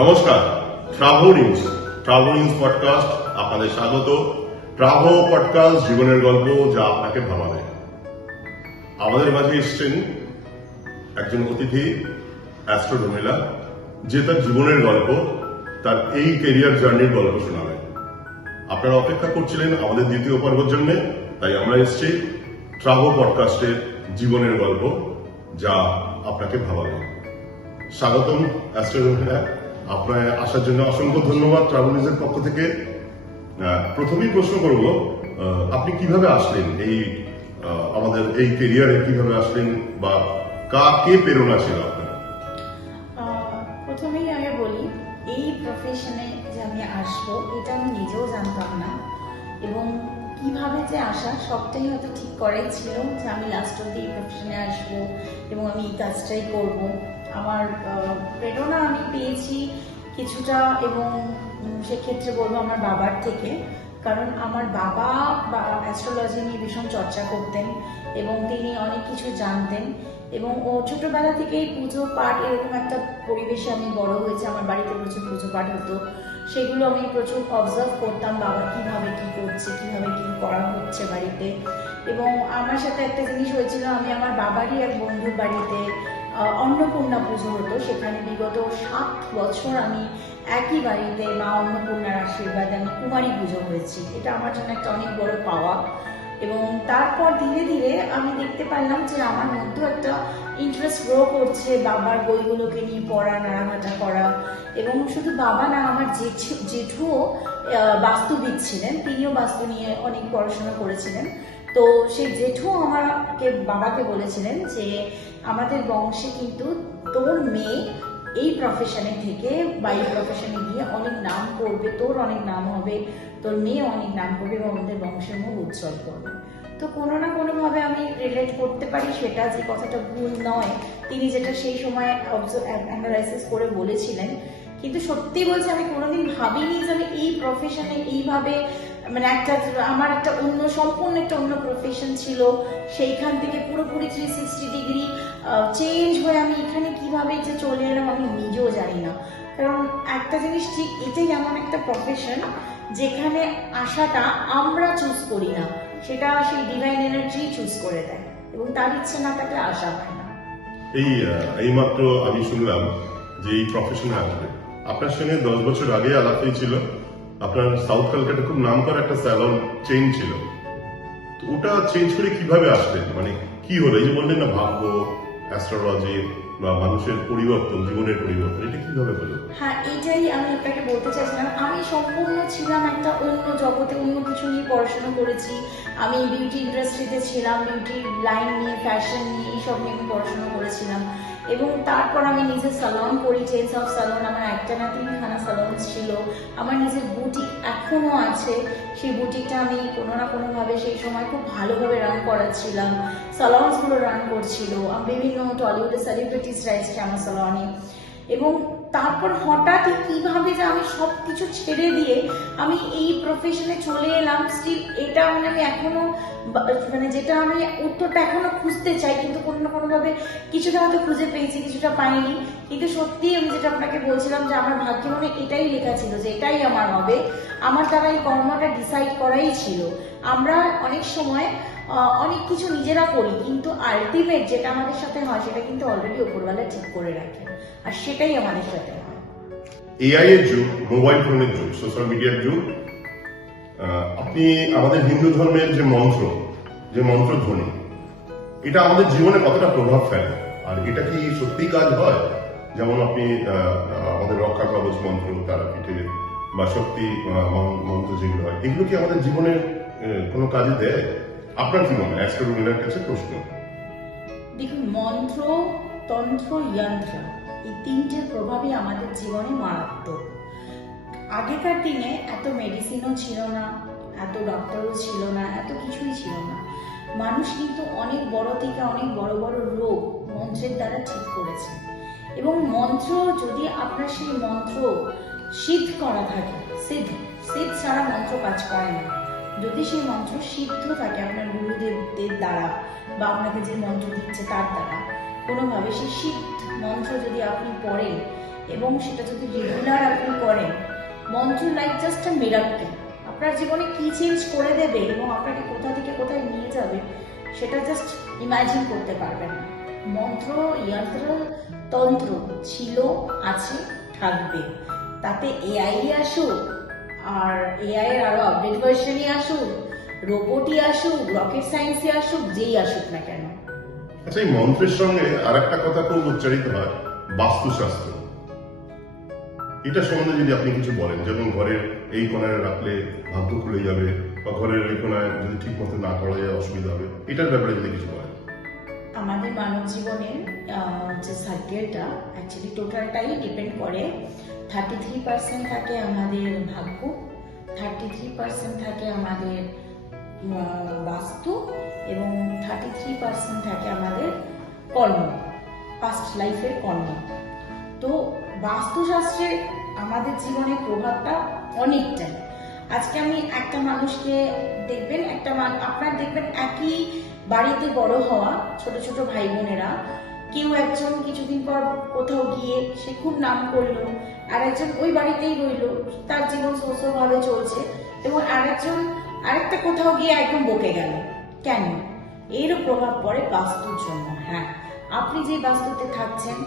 নমস্কার, Travo news podcast আপনাদের স্বাগত। ট্রাভো পডকাস্ট জীবনের গল্প যা আপনাকে ভাবাবে। আমাদের মাঝে এসছেন একজন অতিথি, অ্যাস্ট্রো রুমেলা, যে তার জীবনের গল্প, তার এই কেরিয়ার জার্নির গল্প শোনাবে। আপনারা অপেক্ষা করছিলেন আমাদের দ্বিতীয় পর্বের জন্য, তাই আমরা এসছি ট্রাভো পডকাস্টের জীবনের গল্প যা আপনাকে ভাবাবে। স্বাগতম অ্যাস্ট্রো রুমেলা, আপনার আসার জন্য অসংখ্য ধন্যবাদ ট্রাভেল নিউজের পক্ষ থেকে। প্রথমেই প্রশ্ন করব, আপনি কিভাবে আসলেন আমাদের এই কেরিয়ারে, কিভাবে আসলেন বা কে প্রেরণা ছিল আপনার? প্রথমেই আমি বলি, এই প্রফেশনে যে আমি আসবো এটা আমি নিজেও জানতাম না, এবং কিভাবে যে আসা সবটাই হয়তো ঠিক করাই ছিল যে আমি লাস্ট অব্দি এই প্রফেশনে আসবো এবং আমি এই কাজটাই করবো। আমার প্রেরণা আমি পেয়েছি কিছুটা, এবং সেক্ষেত্রে বলবো আমার বাবার থেকে। কারণ আমার বাবা অ্যাস্ট্রোলজি নিয়ে ভীষণ চর্চা করতেন এবং তিনি অনেক কিছু জানতেন, এবং ও ছোটবেলা থেকেই পুজো পাঠ এরকম একটা পরিবেশে আমি বড় হয়েছি। আমার বাড়িতে প্রচুর পুজো পাঠ হতো, সেগুলো আমি প্রচুর অবজার্ভ করতাম, বাবা কিভাবে কি করছে, কিভাবে কি করা হচ্ছে বাড়িতে। এবং আমার সাথে একটা জিনিস হয়েছিল, আমি আমার বাবারই এক বন্ধুর বাড়িতে অন্নপূর্ণা পুজো হতো, সেখানে বিগত 7 বছর আমি একই বাড়িতে মা অন্নপূর্ণার আশীর্বাদে আমি কুমারী পুজো হয়েছি। এটা আমার জন্য একটা অনেক বড় পাওয়া। এবং তারপর ধীরে ধীরে আমি দেখতে পারলাম যে আমার মধ্যেও একটা ইন্টারেস্ট গ্রো করছে, বাবার বইগুলোকে নিয়ে পড়া, নাড়াঘাটা করা। এবং শুধু বাবা না, আমার জেঠুও বাস্তুবিদ ছিলেন, তিনিও বাস্তু নিয়ে অনেক পড়াশোনা করেছিলেন। তো সেই জেঠু বাবাকে বলেছিলেন যে আমাদের বংশে কিন্তু তোর মেয়ে এই প্রফেশনে থেকে বা এই প্রফেশনে গিয়ে অনেক নাম করবে, তোর অনেক নাম হবে, তোর মেয়ে অনেক নাম করবে এবং আমাদের বংশের মুখ উজ্জ্বল করবে। তো কোনো না কোনোভাবে আমি রিলেট করতে পারি সেটা, যে কথাটা ভুল নয়, তিনি যেটা সেই সময় অ্যানালাইসিস করে বলেছিলেন। কিন্তু সত্যি বলছি, আমি কোনোদিন ভাবিনি যে আমি এই প্রফেশনে এইভাবে, মানে আমার একটা সম্পূর্ণ একটা অন্য প্রফেশন ছিল, সেইখান থেকে পুরোপুরি 360 ডিগ্রি চেঞ্জ হয়ে আমি এখানে কিভাবে যে চলে এলাম আমি নিজেও জানি না। কারণ একটা জিনিস ঠিক, এটাই এমন একটা প্রফেশন যেখানে আশাটা আমরা চুজ করি না, সেটা সেই ডিভাইন এনার্জি চুজ করে দেয়, এবং তার ইচ্ছে না থাকলে আশা হয় না। এইমাত্র আমি শুনলাম যে এই প্রফেশনে আসবে। আপনার সঙ্গে 10 বছর আগে আলাপ হয়েছিল। আপনার সাউথ কলকাতা খুব নাম করা একটা স্যালন চেইন ছিল, তো ওটা চেঞ্জ করে কিভাবে আসলেন? মানে কি হলো? এই যে বললেন না, ভাগ্য, অ্যাস্ট্রোলজি বা মানুষের পরিবর্তন, জীবনের পরিবর্তন, এটা কিভাবে হলো? হ্যাঁ, এইটাই আমি আপনাকে বলতে চাইছিলাম। আমি সম্পূর্ণ ছিলাম একটা অন্য জগতে, অন্য কিছু নিয়ে পড়াশোনা করেছি। আমি বিউটি ইন্ডাস্ট্রিতে ছিলাম, বিউটি লাইন নিয়ে, ফ্যাশন নিয়ে, এইসব নিয়ে আমি পড়াশোনা করেছিলাম। এবং তারপর আমি নিজের সালন করি, চেঞ্জ অফ সালন। আমার একটা না 3খানা সালন ছিল। আমার নিজের বুটিক এখনো আছে, সেই বুটিকটা আমি কোনো না কোনোভাবে সেই সময় খুব ভালোভাবে রান করাচ্ছিলাম, সালনসগুলো রান করছিল। বিভিন্ন টলিউডের সেলিব্রিটিসরা এসছে আমার সালনে। এবং তারপর হঠাৎ কিভাবে যে আমি সবকিছু ছেড়ে দিয়ে আমি এই প্রফেশনে চলে এলাম, স্টিল এটা আমি এখনো, মানে যেটা আমি উত্তরটা এখনো খুঁজতে চাই, কিন্তু কোনো না কোনোভাবে কিছুটা হয়তো খুঁজে পেয়েছি, কিছুটা পাইনি। কিন্তু সত্যি আমি যেটা আপনাকে বলছিলাম যে আমার ভাগ্যে এটাই লেখা ছিল যে এটাই আমার হবে, আমার দ্বারা এই কর্মটা ডিসাইড করাই ছিল। আমরা অনেক সময় অনেক কিছু নিজেরা করি, কিন্তু আলটিমেট যেটা আমাদের সাথে হয় সেটা কিন্তু অলরেডি উপরওয়ালা ঠিক করে রাখে, আর সেটাই আমাদের সাথে হয়। এআই এর যুগ, মোবাইল ফোনের যুগ, সোশ্যাল মিডিয়ার যুগ। আপনি আমাদের হিন্দু ধর্মের যে মন্ত্রধ্বনি, এটা আমাদের জীবনে কতটা প্রভাব ফেলে, আর এটা কি সত্যিই কাজ হয়? যেমন আপনি আমাদের রক্ষা কবচ মন্ত্র, তারাপীঠে বা শক্তি মন্ত্র যেগুলো হয়, এগুলো কি আমাদের জীবনের কোনো কাজে দেয়? আপনার কি মনে হয়? অ্যাস্ট্রো রুমেলার কাছে প্রশ্ন। দেখুন, মন্ত্র, তন্ত্র, যন্ত্র, এই 3টের প্রভাবই আমাদের জীবনে মারাত্মক। আগেকার দিনে এত মেডিসিনও ছিল না, এত ডক্টরও ছিল না, এত কিছুই ছিল না। মানুষ কিন্তু অনেক বড় থেকে অনেক বড় বড় রোগ মন্ত্রের দ্বারা ঠিক করেছে। এবং মন্ত্র, যদি আপনার সেই মন্ত্র সিদ্ধ করা থাকে, সিদ্ধ ছাড়া মন্ত্র কাজ করে না। যদি সেই মন্ত্র সিদ্ধ থাকে আপনার গুরুদেবদের দ্বারা বা আপনাকে যে মন্ত্র দিচ্ছে তার দ্বারা, কোনোভাবে সেই সিদ্ধ মন্ত্র যদি আপনি পড়েন এবং সেটা যদি রেগুলার আপনি করেন, মন্ত্র লাইক জাস্ট আ মিরাক্কেল, আপনার জীবনে কি চেঞ্জ করে দেবে এবং আপনাকে কোথা থেকে কোথায় নিয়ে যাবে সেটা জাস্ট ইমাজিন করতে পারবেন না। মন্ত্র, যন্ত্র, তন্ত্র ছিল, আছে, থাকবে। তাতে এআই আসুক, আর এআই এর আরো আপডেট ভার্সনই আসুক, রোবটই আসুক, রকেট সায়েন্সই আসুক, যেই আসুক না কেন। আচ্ছা, এই মন্ত্রের সঙ্গে আরেকটা কথা খুব উচ্চারিত হয়, বাস্তুশাস্ত্র। এটা সম্বন্ধে যদি আপনি কিছু বলেন, যেমন ঘরের এই কোণায় রাখলে ভাগ্য খুলে যাবে, বা ঘরের এই কোণায় যদি ঠিক মতো না করা যায় অসুবিধা হবে, এটার ব্যাপারে যদি কিছু বলেন। আমাদের মানব জীবনের যে সার্কেলটা অ্যাকচুয়ালি টোটালটাই ডিপেন্ড করে। 33% থাকে আমাদের ভাগ্য, 33% থাকে আমাদের বাস্তু, এবং 33% থাকে আমাদের কর্ম, পাস্ট লাইফের কর্ম। তো বাস্তুশাস্ত্রের আমাদের জীবনের প্রভাবটা অনেকটাই। আজকে আমি একটা মানুষকে দেখবেন, আপনার দেখবেন একই বাড়িতে বড় হওয়া ছোট ছোট ভাই বোনেরা, কেউ একজন কিছুদিন পর কোথাও গিয়ে সে খুব নাম করলো, আর একজন ওই বাড়িতেই রইলো, তার জীবন ভাবে চলছে, এবং আরেকটা কোথাও গিয়ে একদম বকে গেল। কেন? এরও প্রভাব পড়ে বাস্তুর জন্য। হ্যাঁ, আপনি যে বাস্তুতে থাকছেন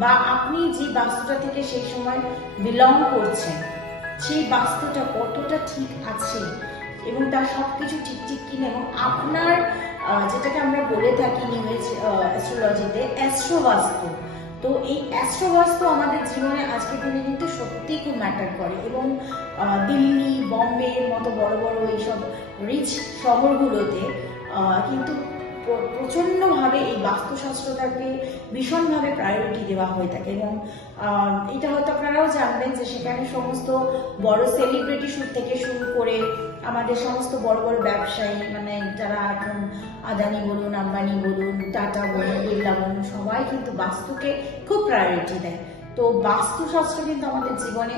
বা আপনি যে বাস্তুটা থেকে সেই সময় বিলং করছেন, সেই বাস্তুটা কতটা ঠিক আছে এবং তার সবকিছু ঠিক কিনা, এবং আপনার যেটাকে আমরা বলে থাকি নিউজ অ্যাস্ট্রোলজিতে অ্যাস্ট্রোবাস্তু। তো এই অ্যাস্ট্রোবাস্তু আমাদের জীবনে আজকের দিনে কিন্তু সত্যিই খুব ম্যাটার করে, এবং দিল্লি, বম্বের মতো বড় বড় এইসব রিচ শহরগুলোতে কিন্তু প্রচন্ডভাবে এই বাস্তুশাস্ত্রটাকে ভীষণভাবে প্রায়োরিটি দেওয়া হয়ে থাকে। এবং এটা হয়তো আপনারাও জানবেন যে সেখানে সমস্ত বড় সেলিব্রিটি থেকে শুরু করে আমাদের সমস্ত বড় বড় ব্যবসায়ী, মানে যারা এখন আদানি বলুন, আম্বানি বলুন, টাটা বলুন, বিড়লা বলুন, সবাই কিন্তু বাস্তুকে খুব প্রায়োরিটি দেয়। তো বাস্তুশাস্ত্র কিন্তু আমাদের জীবনে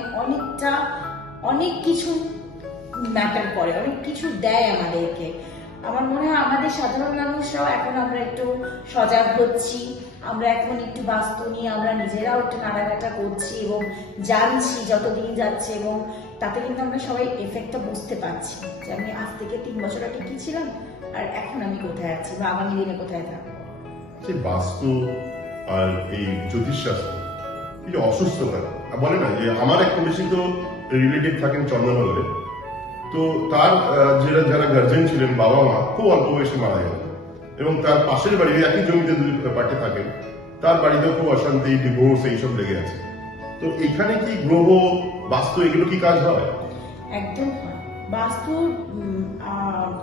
অনেক কিছু ম্যাটার করে, অনেক কিছু দেয় আমাদেরকে। আমার মনে হয় আমাদের সাধারণ মানুষরাও এখন আমরা একটু সজাগ হচ্ছি, আমরা এখন একটু বাস্তু নিয়ে আমরা নিজেরাও একটু নাড়াঘাটা করছি এবং জানছি যতদিন যাচ্ছে, এবং তাতে কিন্তু আমরা সবাই এফেক্টটা বুঝতে পারছি যে আমি আজ থেকে 3 বছর আগে কি ছিলাম আর এখন আমি কোথায় আছি বা আগামী দিনে কোথায় থাকবো। যে বাস্তু আর এই জ্যোতিষশাস্ত্র, এই যে অসুস্থতা বলে না, যে আমার এক পরিচিত রিলেটিভ থাকেন চন্দননগরে, তো তার যারা গার্জেন ছিলেন, বাবা মা খুব অল্প বয়সে মারা গেলেন, এবং তার পাশের বাড়ি একই জমিতে দুই পার্টি থাকেন, তার বাড়িতেও খুব অশান্তি, ডিভোর্স এইসব লেগে আছে। তো এখানে কি গ্রহ, বাস্তু এগুলো কি কাজ হয়? একদম হয়। বাস্তু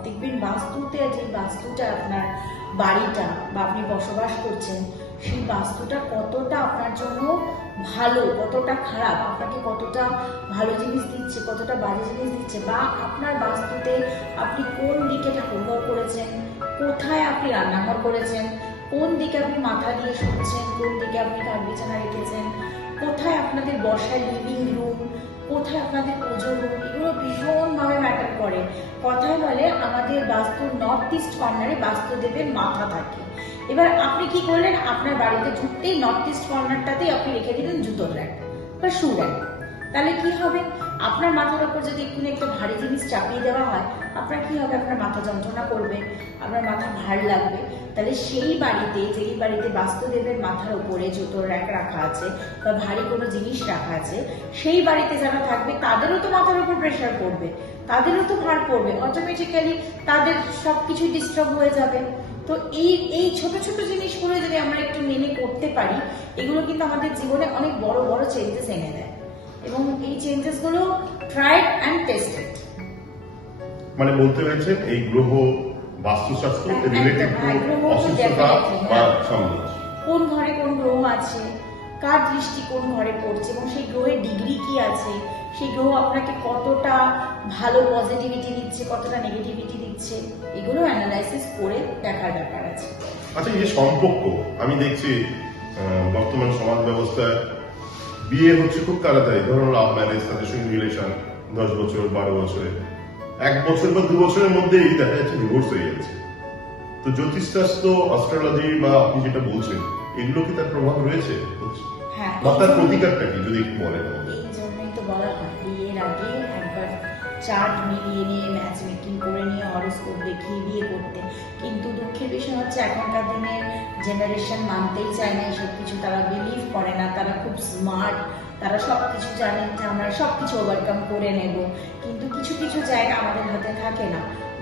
দেখবেন, বাস্তুতে যে বাস্তুটা আপনার বাড়িটা বা আপনি বসবাস করছেন, সেই বাস্তুটা কতটা আপনার জন্য ভালো, কতটা খারাপ, আপনাকে কতটা ভালো জিনিস দিচ্ছে, কতটা বাজে জিনিস দিচ্ছে, বা আপনার বাস্তুতে আপনি কোন দিকে ঠাকুরঘর করেছেন, কোথায় আপনি রান্নাঘর করেছেন, কোন দিকে আপনি মাথা দিয়ে শুনছেন, কোন দিকে আপনি কাঠ বিছানা রেখেছেন, কোথায় আপনাদের বসার লিভিং রুম, কোথায় আপনাদের পুজো রুম, এগুলো ভীষণভাবে ম্যাটার করে। কথায় বলে আমাদের বাস্তু নর্থ ইস্ট কর্নারে বাস্তুদেবের মাথা থাকে। এবার আপনি কি করলেন, আপনার বাড়িতে ঢুকতেই নর্থ ইস্ট কর্নারটাতেই আপনি রেখে দিলেন জুতোর র্যাক বা শু র্যাক, তাহলে কি হবে? আপনার মাথার উপর যদি একটু একটা ভারী জিনিস চাপিয়ে দেওয়া হয়, আপনার কি হবে? আপনার মাথা যন্ত্রণা করবে, আপনার মাথা ভার লাগবে। তাহলে সেই বাড়িতে, যেই বাড়িতে বাস্তুদেবের মাথার উপরে জুতোর র্যাক রাখা আছে বা ভারী কোনো জিনিস রাখা আছে, সেই বাড়িতে যারা থাকবে তাদেরও তো মাথার উপর প্রেশার পড়বে, তাদেরও তো ভার পড়বে, অটোমেটিক্যালি তাদের সবকিছু ডিস্টার্ব হয়ে যাবে। তো এই ছোট ছোট জিনিসগুলো যদি আমরা একটু মেনে করতে পারি, এগুলো কিন্তু আমাদের জীবনে অনেক বড় বড় চেঞ্জেস এনে দেয়, এবং এই চেঞ্জেস গুলো ট্রাইড অ্যান্ড টেস্টেড। মানে বলতে হয়েছে এই গ্রহ বাস্তুশাস্ত্র রিলেটেড অসুস্থতা বা সমস্যা, কোন ঘরে কোন গ্রহ আছে, কার দৃষ্টি কোন ঘরে পড়ছে, এবং সেই গ্রহের ডিগ্রি কি আছে, সেই গ্রহ আপনাকে কতটা ভালো পজিটিভিটি দিচ্ছে, কতটা নেগেটিভিটি দিচ্ছে, এগুলো অ্যানালাইসিস করে দেখার ব্যাপার আছে। আচ্ছা, এই যে সম্পর্ক আমি দেখছি বর্তমান সমাজ ব্যবস্থায় বিয়ে হচ্ছে খুব তাড়াতাড়ি, ধরুন লাভ ম্যারেজ, তাদের সঙ্গে রিলেশন 10 বছর 12 বছরে, 1 বছর বা 2 বছরের মধ্যেই দেখা যাচ্ছে ডিভোর্স হয়ে যাচ্ছে। তো জ্যোতিষশাস্ত্র, অ্যাস্ট্রোলজি বা আপনি যেটা বলছেন, এগুলো কি তার প্রভাব রয়েছে? হ্যাঁ, বা তার প্রতিকারটা কি যদি একটু বলেন আমাদের? এই জন্যই তো বলা হয় বিয়ের আগে একবার চার্ট মিলিয়ে নিয়ে ম্যাচ মেকিং করে নিয়ে হরোস্কোপ দেখিয়ে বিয়ে করতে। কিন্তু দুঃখের বিষয় হচ্ছে এখনকার দিনের জেনারেশন মানতেই চায় না এসব কিছু, তারা বিলিভ করে না, তারা খুব স্মার্ট, তারা সব কিছু জানেন যে আমরা সব কিছু ওভারকাম করে নেব। কিন্তু কিছু কিছু জায়গা আমাদের হাতে থাকে না,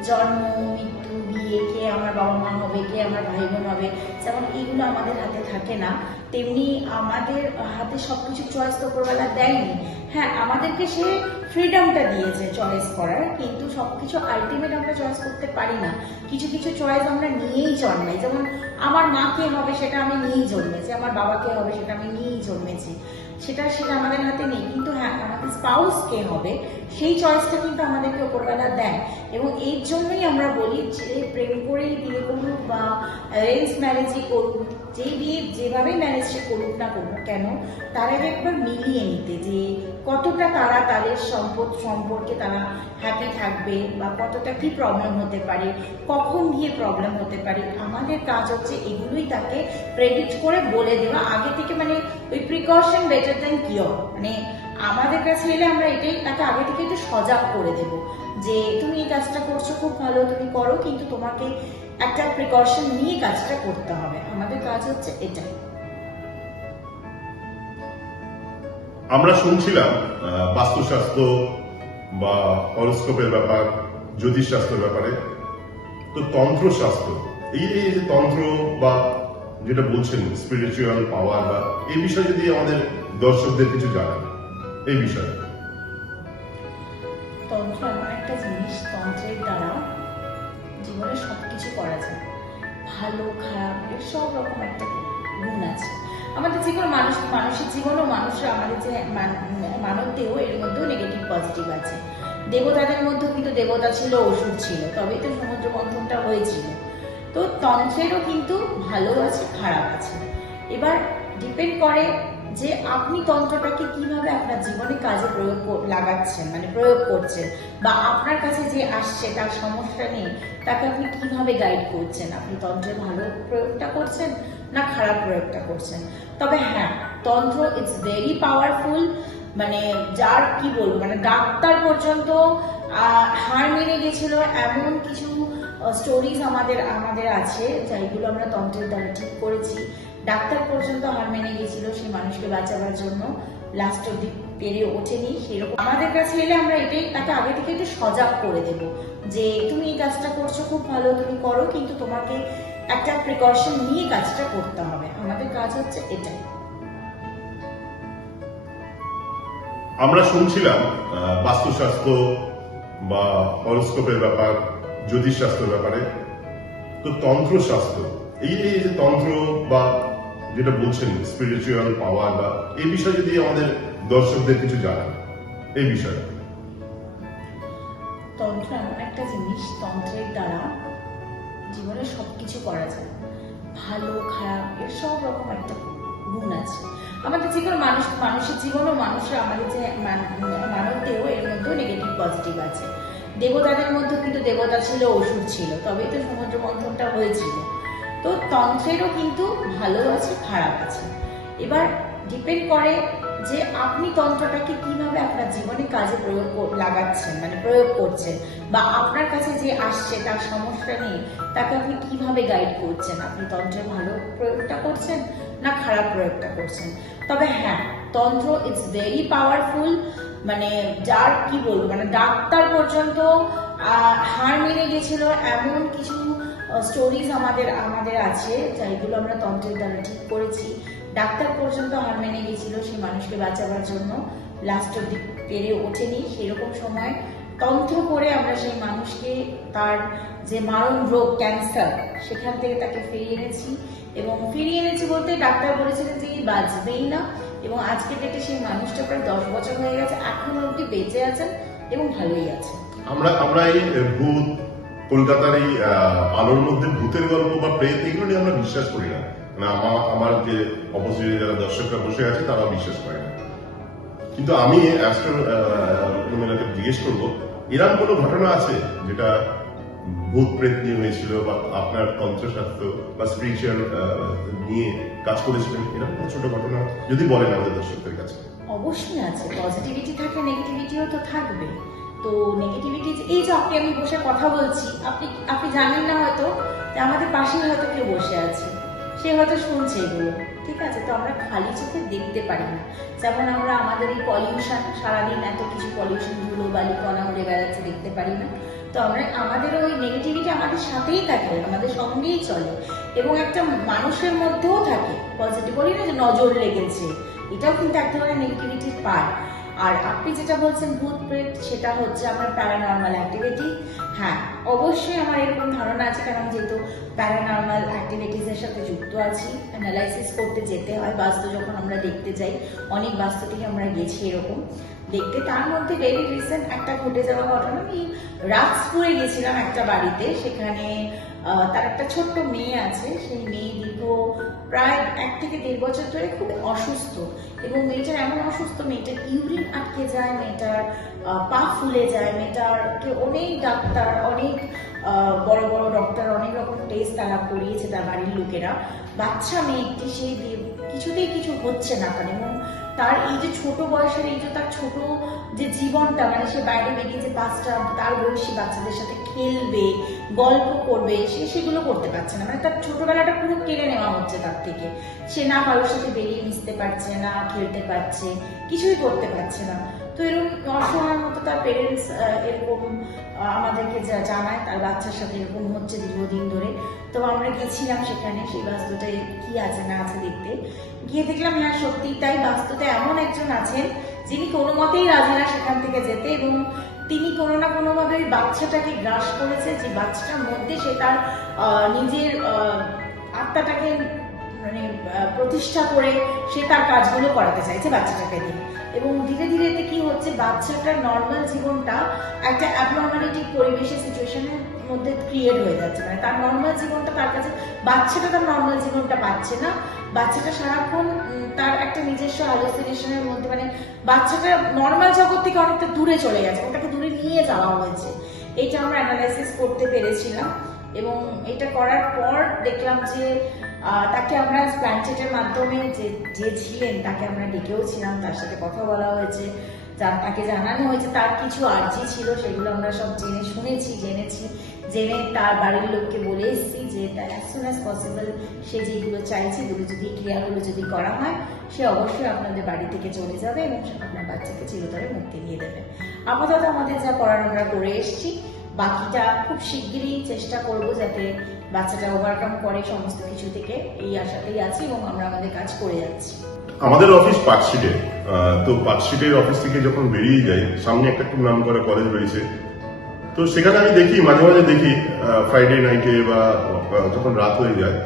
জন্ম, মৃত্যু, বিয়ে, কে আমার বাবা মা হবে, কে আমার ভাই বোন হবে, যেমন এইগুলো আমাদের হাতে থাকে না, তেমনি আমাদের হাতে সবকিছু চয়েস তো উপরওয়ালা দেয়নি। হ্যাঁ, আমাদেরকে সে ফ্রিডমটা দিয়েছে চয়েস করার, কিন্তু সবকিছু আলটিমেট আমরা চয়েস করতে পারি না। কিছু কিছু চয়েস আমরা নিয়েই জন্মাই, যেমন আমার মা কে হবে সেটা আমি নিয়েই জন্মেছি, আমার বাবা কে হবে সেটা আমি নিয়েই জন্মেছি, সেটা আমাদের হাতে নেই। কিন্তু হ্যাঁ, আমাদের স্পাউস কে হবে সেই চয়েসটা কিন্তু আমাদেরকে উপরওয়ালা দেয়। এবং এর জন্যই আমরা বলি যে প্রেম করেই বিয়ে করুক বা অ্যারেঞ্জ ম্যারেজই করুক, যেই বিয়ে যেভাবেই ম্যারেজটা করুক না করুক কেন, তারা একবার মিলিয়ে নিতে যে কতটা তারা তাদের সম্পর্কে তারা হ্যাপি থাকবে বা কতটা কি প্রবলেম হতে পারে, কখন গিয়ে প্রবলেম হতে পারে। আমাদের কাজ হচ্ছে এগুলোই তাকে প্রেডিক্ট করে বলে দেওয়া আগে থেকে, মানে ওই প্রিকশন বেটার দ্যান কিওর। মানে আমাদের কাছে এলে আমরা এটাই তাকে আগে থেকে একটু সজাগ করে দেব যে তুমি এই কাজটা করছো খুব ভালো, তুমি করো, কিন্তু তোমাকে একটা প্রিকশন নিয়ে কাজটা করতে হবে। আমাদের কাজ হচ্ছে এটাই। আমরা শুনছিলাম বাস্তুশাস্ত্র বা হরোস্কোপের ব্যাপার, জ্যোতিষশাস্ত্রের ব্যাপারে, তো তন্ত্রশাস্ত্র, এই যে তন্ত্র বা যেটা বলছেন স্পিরিচুয়াল পাওয়ার, বা এই বিষয়ে যদি আমাদের দর্শকদের কিছু জানান এই বিষয়ে। তন্ত্র এমন একটা জিনিস, তন্ত্রের দ্বারা জীবনে সবকিছু করা যায়, ভালো খারাপ এর সব রকম একটা গুণ আছে। আমাদের যে কোনো মানুষের জীবনও, মানুষরা আমাদের যে মানব দেহ, এর মধ্যেও নেগেটিভ পজিটিভ আছে। দেবতাদের মধ্যেও কিন্তু দেবতা ছিল, অসুর ছিল, তবেই তো সমুদ্র মন্থনটা হয়েছিল। তো তন্ত্রেরও কিন্তু ভালো আছে, খারাপ আছে। এবার ডিপেন্ড করে যে আপনি তন্ত্রটাকে কিভাবে আপনার জীবনে কাজে লাগাচ্ছেন, মানে প্রয়োগ করছেন, বা আপনার কাছে যে আসছে তার সমস্যা নেই, তাকে আপনি কিভাবে গাইড করছেন, আপনি তন্ত্রের ভালো প্রয়োগটা করছেন না খারাপ প্রয়োগটা করছেন। তবে হ্যাঁ, তন্ত্র ইটস ভেরি পাওয়ারফুল, মানে যার কি বলবো, মানে ডাক্তার পর্যন্ত হার মেনে গেছিল এমন কিছু স্টোরিজ আমাদের আছে যাইগুলো আমরা তন্ত্রের দ্বারা ঠিক করেছি। ডাক্তার পর্যন্ত হার মেনে গেছিল সেই মানুষকে বাঁচাবার জন্য, লাস্ট অব্দি পেরে ওঠেনি। সেরকম আমাদের কাছে এলে আমরা এটাই তাকে আগে থেকে একটু সজাগ করে দেব যে তুমি এই কাজটা করছো খুব ভালো, তুমি করো, কিন্তু তোমাকে একটা প্রিকশন নিয়ে কাজটা করতে হবে। আমাদের কাজ হচ্ছে এটাই। আমরা শুনছিলাম বাস্তুশাস্ত্র বা হরোস্কোপের ব্যাপার, জ্যোতিষশাস্ত্রের ব্যাপারে, তো তন্ত্রশাস্ত্র, এই যে তন্ত্র বা যেটা বলছেন স্পিরিচুয়াল পাওয়ার, বা এই বিষয়ে যদি আমাদের দর্শকদের কিছু জানান এই বিষয়ে। তন্ত্র এমন একটা জিনিস, তন্ত্রের দ্বারা জীবনে সবকিছু করা যায়, ভালো খারাপ এর সব রকম একটা গুণ আছে। আমাদের যে কোনো মানুষের জীবনও, মানুষরা আমাদের যে মানব দেহ, এর মধ্যেও নেগেটিভ পজিটিভ আছে। দেবতাদের মধ্যেও কিন্তু দেবতা ছিল, অসুর ছিল, তবেই তো সমুদ্র মন্থনটা হয়েছিল। তো তন্ত্রেরও কিন্তু ভালো আছে, খারাপ আছে। এবার ডিপেন্ড করে যে আপনি তন্ত্রটাকে কিভাবে আপনার জীবনে কাজে লাগাচ্ছেন, মানে প্রয়োগ করছেন, বা আপনার কাছে যে আসছে তার সমস্যা নেই, তাকে আপনি কিভাবে গাইড করছেন, আপনি তন্ত্রের ভালো প্রয়োগটা করছেন না খারাপ প্রয়োগটা করছেন। তবে হ্যাঁ, তন্ত্র ইটস ভেরি পাওয়ারফুল, মানে যার কি বলবো, মানে ডাক্তার পর্যন্ত হার মেনে গেছিল এমন কিছু স্টোরিজ আমাদের আছে যাইগুলো আমরা তন্ত্রের দ্বারা ঠিক করেছি। ডাক্তার পর্যন্ত হার মেনে গেছিল সেই মানুষকে বাঁচাবার জন্য, লাস্ট অব্দি পেরে ওঠেনি। সেরকম সময় তন্ত্র করে আমরা সেই মানুষকে তার যে মারণ রোগ ক্যান্সার, সেখান থেকে তাকে ফিরিয়ে এনেছি। এবং ফিরিয়ে এনেছি বলতে ডাক্তার বলেছিলেন যে বাঁচবেই না, এবং আজকে ডেটে সেই মানুষটা প্রায় 10 বছর হয়ে গেছে, এখনো অব্দি বেঁচে আছেন এবং ভালোই আছে। আমরা এই ভূত, কলকাতার এই আলোর মধ্যে ভূতের গল্প বা প্রেত, এগুলো নিয়ে আমরা বিশ্বাস করি না। আমার যে অপোজিটে যারা দর্শকরা বসে আছে তারা বিশ্বাস করে না। কিন্তু আমি জিজ্ঞেস করবো, এরকম কোনো ঘটনা আছে যেটা ভূত প্রেত নিয়ে হয়েছিল বা আপনার তন্ত্রশাস্ত্র বা স্পিরিচুয়াল নিয়ে কাজ করেছিলেন, এরকম কোনো ছোট ঘটনা যদি বলেন আমাদের দর্শকদের কাছে। অবশ্যই আছে, পজিটিভিটি থাকে, নেগেটিভিটিও তো থাকবে। তো নেগেটিভিটি, এই যে আমি বসে কথা বলছি, আপনি জানেন না হয়তো যে আমাদের পাশেই হয়তো কেউ বসে আছে, সে হয়তো শুনছে এগুলো, ঠিক আছে? তো আমরা খালি চোখে দেখতে পারি না। যেমন আমরা আমাদের এই পলিউশন, সারাদিন এত কিছু পলিউশন, ধুলো বালি কণা উড়ে বেড়াচ্ছে, দেখতে পারি না। তো আমাদের ওই নেগেটিভিটি আমাদের সাথেই থাকে, আমাদের সঙ্গেই চলে, এবং একটা মানুষের মধ্যেও থাকে। পজিটিভ বলি না যে নজর লেগেছে, এটাও কিন্তু এক ধরনের নেগেটিভিটির পার্ট। আর আপনি যেটা বলছেন ভূত প্রেত, সেটা হচ্ছে আমার প্যারানর্মাল অ্যাক্টিভিটি। হ্যাঁ, অবশ্যই আমার এরকম ধারণা আছে, কারণ যেহেতু প্যারানর্মাল অ্যাক্টিভিটিসের সাথে যুক্ত আছি। অ্যানালাইসিস করতে যেতে হয়, বাস্তু যখন আমরা দেখতে যাই, অনেক বাস্তু থেকে আমরা গেছি এরকম দেখতে। তার মধ্যে ভেরি রিসেন্ট একটা ঘটে যাওয়া ঘটনা, আমি রাজপুরে গেছিলাম একটা বাড়িতে, সেখানে তার একটা ছোট্ট মেয়ে আছে। সেই মেয়ে দীর্ঘ প্রায় 1 থেকে 1.5 বছর ধরে খুব অসুস্থ, এবং মেয়েটার এমন অসুস্থ, মেয়েটার ইউরিন আটকে যায়, মেয়েটার পা ফুলে যায়, মেয়েটারকে অনেক ডাক্তার, অনেক বড় বড় ডক্টর, অনেক রকম টেস্ট তারা করিয়েছে তার বাড়ির লোকেরা। বাচ্চা মেয়েটি, সেই কিছুতেই কিছু হচ্ছে না কেন, এবং তার এই যে ছোট বয়সের, এই যে তার ছোট যে জীবনটা, মানে সে বাইরে বেরিয়ে যে 5টা তার বয়সী বাচ্চাদের সাথে খেলবে, গল্প করবে, সেগুলো করতে পারছে না। মানে তার ছোটবেলাটা পুরো কেড়ে নেওয়া হচ্ছে তার থেকে। সে না কারোর সাথে বেরিয়ে মিশতে পারছে না, খেলতে পারছে, কিছুই করতে পারছে না। তো এরকম অসহায়ের মতো তার পেরেন্টস এরকম আমাদেরকে জানায় তার বাচ্চার সাথে এরকম হচ্ছে দীর্ঘদিন ধরে। তো আমরা গেছিলাম সেখানে, সেই বাস্তুটায় কি আছে না আছে দেখতে গিয়ে দেখলাম, হ্যাঁ সত্যি তাই, বাস্তুতে এমন একজন আছেন যিনি কোনো মতেই রাজি না সেখান থেকে যেতে, এবং তিনি কোনো না কোনোভাবে বাচ্চাটাকে গ্রাস করেছে, যে বাচ্চাটার মধ্যে সে তার নিজের আত্মাটাকে মানে প্রতিষ্ঠা করে সে তার কাজগুলো করাতে চাইছে বাচ্চাটাকে দিয়ে। এবং ধীরে ধীরে এতে কি হচ্ছে, বাচ্চাটার নর্মাল জীবনটা একটা অ্যাবনর্মালিটি পরিবেশের সিচুয়েশনের মধ্যে ক্রিয়েট হয়ে যাচ্ছে। মানে তার নর্মাল জীবনটা তার কাছে, বাচ্চাটা তার নর্মাল জীবনটা পাচ্ছে না। বাচ্চাটা সারাক্ষণ তার একটা নিজস্ব হ্যালুসিনেশনের মধ্যে, মানে বাচ্চাটা নর্মাল জগৎ থেকে অনেকটা দূরে চলে গেছে, ওটাকে দূরে নিয়ে যাওয়া হয়েছে। এটা আমরা অ্যানালাইসিস করতে পেরেছিলাম, এবং এটা করার পর দেখলাম যে তাকে আমরা প্ল্যানচেটের মাধ্যমে যে ছিলেন তাকে আমরা ডেকেও ছিলাম, তার সাথে কথা বলা হয়েছে, তাকে জানানো হয়েছে তার কিছু আর্জি ছিল, সেগুলো আমরা সব জেনে তার বাড়ির লোককে বলে এসেছি যে অ্যাজ সুন অ্যাজ পসিবল সে যেগুলো চাইছে, এগুলো যদি ক্রিয়াগুলো যদি করা হয়, সে অবশ্যই আপনাদের বাড়ি থেকে চলে যাবে এবং আপনার বাচ্চাকে চিরতরে মুক্তি দিয়ে দেবে। আপাতত আমাদের যা করার আমরা করে এসেছি, বাকিটা খুব শিগগিরই চেষ্টা করব যাতে বাচ্চাটা ওভারকাম করে সমস্ত কিছু থেকে, এই আশাতেই আছি, এবং আমরা আমাদের কাজ করে যাচ্ছি। আমাদের অফিস পার্কস্ট্রিটে, তো পার্কস্ট্রিটের অফিস থেকে যখন বেরিয়ে যাই, সামনে একটা খুব নাম করা কলেজ রয়েছে, তো সেখানে আমি দেখি, মাঝে মাঝে দেখি ফ্রাইডে নাইটে বা যখন রাত হয়ে যায়,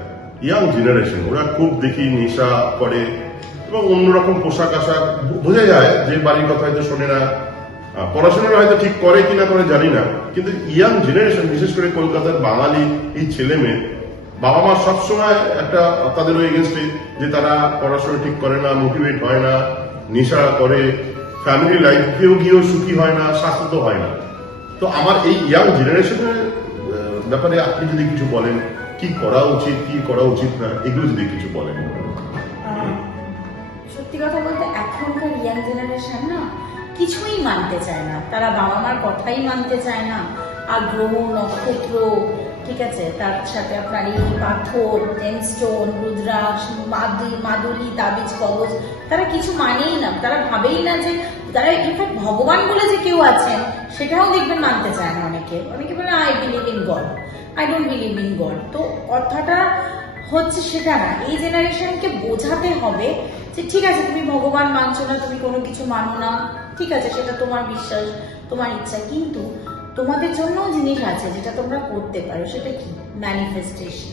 ইয়াং জেনারেশন ওরা খুব দেখি নেশা করে, এবং অন্যরকম পোশাক আশাক, বোঝা যায় যে বাড়ির কথা হয়তো শোনে না, পড়াশোনার হয়তো ঠিক করে কিনা করে জানি না, কিন্তু ইয়াং জেনারেশন, বিশেষ করে কলকাতার বাঙালি এই ছেলে মেয়ে, বাবা মা সবসময় একটা তাদের এগেনস্টে যে তারা পড়াশোনা ঠিক করে না, মোটিভেট হয় না, নেশা করে, ফ্যামিলি লাইফ গিয়েও সুখী হয় না, শাশ্বত হয় না। তো আমার এই ইয়াং জেনারেশনের ব্যাপারে আপনি যদি কিছু বলেন, কি করা উচিত, কি করা উচিত না, এগুলো যদি কিছু বলেন। সত্যি কথা বলতে এখনকার ইয়াং জেনারেশন না কিছুই মানতে চায় না, তারা বাবা মার কথাই মানতে চায় না। আর গ্রহ নক্ষত্র, ঠিক আছে, তার সাথে আপনার এই পাথর, জেমস্টোন, রুদ্রাক্ষ, মাদুলি, তাবিজ, কবচ, তারা কিছু মানেই না, তারা ভাবেই না যে তারা ইনফ্যাক্ট ভগবান বলে যে কেউ আছেন সেটাও দেখবেন মানতে চায় না। অনেকে বলে I believe in god, I don't believe in god. তো কথাটা হচ্ছে সেটা না, এই জেনারেশনকে বোঝাতে হবে যে ঠিক আছে তুমি ভগবান মানছো না, তুমি কোনো কিছু মানো না, ঠিক আছে, সেটা তোমার বিশ্বাস, তোমার ইচ্ছা, কিন্তু তোমাদের জন্য জিনিস আছে যেটা তোমরা করতে পারো। সেটা কি? Manifestation,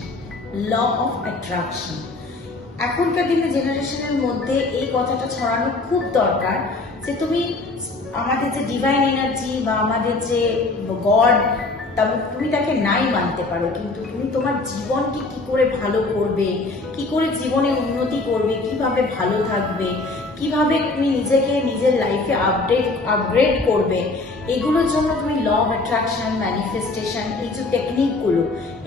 law of attraction. এখনকার দিনে জেনারেশনের মধ্যে এই কথাটা ছড়ানো খুব দরকার যে তুমি আমাদের যে ডিভাইন এনার্জি বা আমাদের যে গড, তুমি তাকে নাই মানতে পারো, কিন্তু তুমি তোমার জীবনকে কি করে ভালো করবে, কি করে জীবনে উন্নতি করবে, কিভাবে ভালো থাকবে, কিভাবে তুমি নিজেকে নিজের লাইফে আপগ্রেড করবে, এগুলোর জন্য তুমি ল অফ অ্যাট্রাকশন, ম্যানিফেস্টেশন, এই যে টেকনিকগুলো,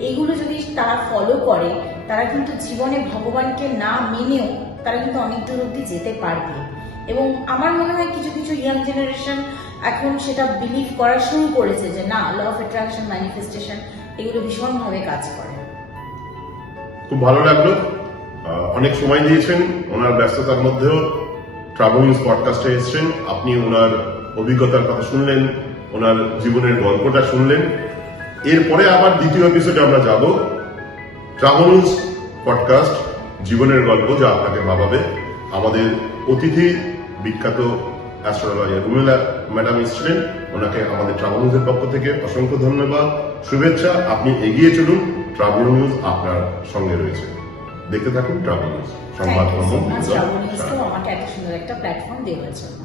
এগুলো যদি তারা ফলো করে, তারা কিন্তু জীবনে ভগবানকে না মেনেও তারা কিন্তু অনেক দূর অব্দি যেতে পারবে। এবং আমার মনে হয় কিছু কিছু ইয়াং জেনারেশন এখন সেটা বিলিভ করা শুরু করেছে যে না, ল অফ অ্যাট্রাকশন, ম্যানিফেস্টেশন এগুলো ভীষণভাবে কাজ করে। খুব ভালো লাগলো, অনেক সময় দিয়েছেন, ওনার ব্যস্ততার মধ্যেও ট্রাভেল নিউজ পডকাস্টে এসেছেন, আপনি ওনার অভিজ্ঞতার কথা শুনলেন, ওনার জীবনের গল্পটা শুনলেন। এরপরে আবার দ্বিতীয় এপিসোডে আমরা যাব ট্রাভেল নিউজ পডকাস্ট জীবনের গল্প যা আপনাকে ভাবাবে। আমাদের অতিথি বিখ্যাত অ্যাস্ট্রোলজার রুমেলা ম্যাডাম এসেছিলেন, ওনাকে আমাদের ট্রাভেল নিউজের পক্ষ থেকে অসংখ্য ধন্যবাদ, শুভেচ্ছা। আপনি এগিয়ে চলুন, ট্রাভেল নিউজ আপনার সঙ্গে রয়েছে। দেখতে থাকুন ট্রাভেল নিউজ, সংবাদ আমাকে এত সুন্দর একটা প্ল্যাটফর্ম দেওয়ার জন্য।